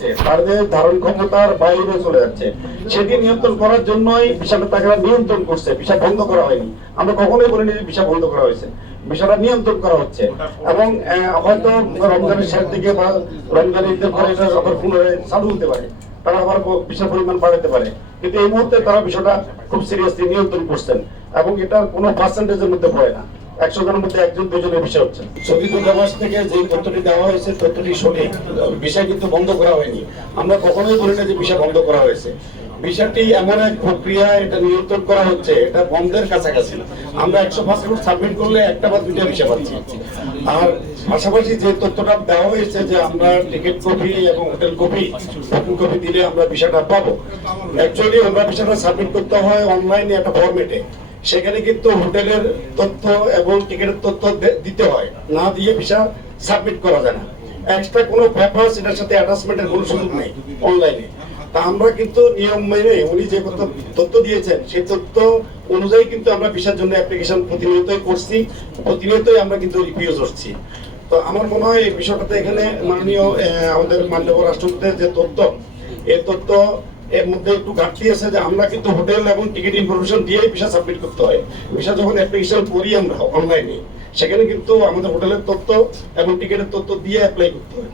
যাচ্ছে, তাদের ধারণ ক্ষমতার বাইরে চলে যাচ্ছে। সেটি নিয়ন্ত্রণ করার জন্যই বিষয়টা তাকে নিয়ন্ত্রণ করছে, বিষয় বন্ধ করা হয়নি। আমরা কখনোই বলিনি যে বিষয় বন্ধ করা হয়েছে, বিষয়টা নিয়ন্ত্রণ করা হচ্ছে। এবং হয়তো রমজানের শেষ দিকে বা রমজান ঈদের পরে এটা আবার পুনরায় চালু হতে পারে, তারা আবার বিষয় পরিমাণ বাড়াতে পারে। কিন্তু এই মুহূর্তে তারা বিষয়টা খুব সিরিয়াসলি নিয়ন্ত্রণ করছেন এবং এটা কোনো পার্সেন্টেজের মধ্যে পড়ে না, 100 জনের মধ্যে 1 জন 2 জনের বিষয় হচ্ছে। সৌদি দূতাবাস থেকে যে তথ্যটি দেওয়া হয়েছে তথ্যটি সঠিক, বিষয় কিন্তু বন্ধ করা হয়নি। আমরা কখনোই বলি না যে বিষয় বন্ধ করা হয়েছে। বিষয়টি এমন এক প্রক্রিয়া, এটা নিয়ন্ত্রণ করা হচ্ছে, এটা বন্ধের কাছাকাছি। আমরা 100 পাসপোর্ট সাবমিট করলে একটা বা দুইটা বিষয় পাচ্ছি। আর পাশাপাশি যে তথ্যটা দেওয়া হয়েছে যে আমরা টিকিট কপি এবং হোটেল কপি বুকিং কপি দিলে আমরা বিষয়টা পাবো, অ্যাকচুয়ালি আমরা বিষয়টা সাবমিট করতে হয় অনলাইনে একটা ফরম্যাটে। সেখানে কিন্তু হোটেলের তথ্য এবং টিকিটের তথ্য দিতে হয়, না দিয়ে ভিসা সাবমিট করা যায় না। এক্সট্রা কোনো পেপারস এটার সাথে অ্যাটাচমেন্টের কোনো সুযোগ নেই অনলাইনে। তা আমরা কিন্তু নিয়ম মেনে উনি যে তথ্য দিয়েছেন সেই তথ্য অনুযায়ী কিন্তু আমরা ভিসার জন্য অ্যাপ্লিকেশন প্রতিনিয়তই করছি, প্রতিনিয়তই আমরা কিন্তু রিভিউজ হচ্ছি। তো আমার মনে হয় এই বিষয়টাতে এখানে মাননীয় আমাদের মাননীয় রাষ্ট্রপতির যে তথ্য, এই তথ্য এর মধ্যে একটু ঘাটতি আছে যে আমরা কিন্তু হোটেল এবং টিকিট ইনফরমেশন দিয়েই ভিসা সাবমিট করতে হয়। ভিসা যখন অ্যাপ্লিকেশন করি আমরা অনলাইনে, সেখানে কিন্তু আমাদের হোটেলের তথ্য এবং টিকিটের তথ্য দিয়ে অ্যাপ্লাই করতে হয়।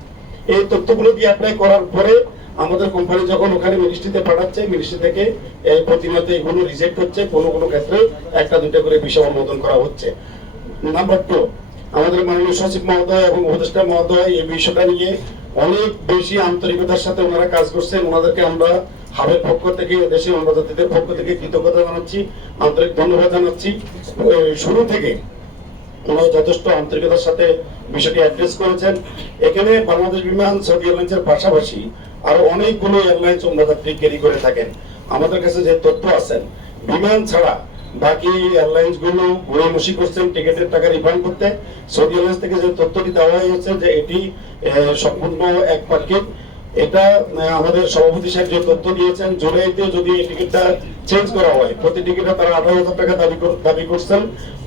এই তথ্যগুলো দিয়ে অ্যাপ্লাই করার পরে আমাদের কোম্পানি যখন ওখানে মিনিস্ট্রিতে পাঠাচ্ছে, মিনিস্ট্রি থেকে প্রতিনিয়ত এগুলো রিজেক্ট হচ্ছে, কোনো কোনো ক্ষেত্রে একটা দুটো করে ভিসা অনুমোদন করা হচ্ছে। নাম্বার 2, আমাদের মাননীয় সচিব মহোদয় এবং উপদেষ্টা মহোদয় এই বিষয়টা নিয়ে অনেক বেশি আন্তরিকতার সাথে ওনারা কাজ করছেন। ওনাদেরকে আমরা হাবের পক্ষ থেকে, দেশের অন্নদাতাদের পক্ষ থেকে কৃতজ্ঞতা জানাচ্ছি, আন্তরিক ধন্যবাদ জানাচ্ছি। শুরু থেকে ওনারা যথেষ্ট আন্তরিকতার সাথে বিষয়টি অ্যাড্রেস করেছেন। এখানে বাংলাদেশ বিমান, সৌদি এয়ারলাইন্সের পাশাপাশি আরো অনেকগুলো এয়ারলাইন্স অন্নদাত্রী ক্যারি করে থাকেন। আমাদের কাছে যে তথ্য আছেন, বিমান ছাড়া বাকি এয়ারলাইন্স গুলো ঘুরেমুশি করছেন টিকিটের টাকা রিফান্ড করতে। সৌদি এয়ারলাইন্স থেকে যে তথ্যটি দেওয়া হয়েছে যে এটি সম্পূর্ণ একপাক্ষিক, এটা আমাদের সভাপতি সাহেব যে তথ্য দিয়েছেন, জুলাইতে যদি এই টিকিটটা চেঞ্জ করা হয়, প্রতি টিকিটে তারা 18,000 টাকা দাবি করছেন।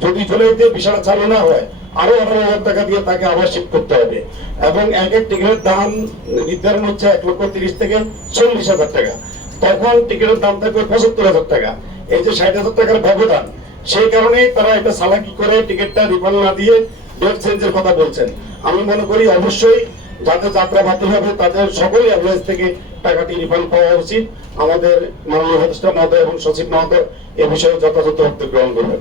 যদি জুলাইতে ভিসাটা চালু না হয়, আরো 18,000 টাকা দিয়ে তাকে আবার শিফট করতে হবে। এবং এক এক টিকিটের দাম নির্ধারণ হচ্ছে 1,30,000 থেকে 40,000 টাকা। তখন টিকিটের দাম থাকবে 75,000 টাকা। এই যে 60,000 টাকার ব্যবধান, সেই কারণেই তারা এটা চালাকি করে টিকিটটা রিফান্ড না দিয়ে ডেট চেঞ্জের কথা বলছেন। আমি মনে করি অবশ্যই যাদের যাত্রা বাতিল হবে তাদের সকল এয়ারলাইন্স থেকে টাকাটি রিফান্ড পাওয়া উচিত। আমাদের মাননীয় উপদেষ্টা মহোদয় এবং সচিব মহোদয় এ বিষয়ে যথাযথ উদ্যোগ গ্রহণ করবেন।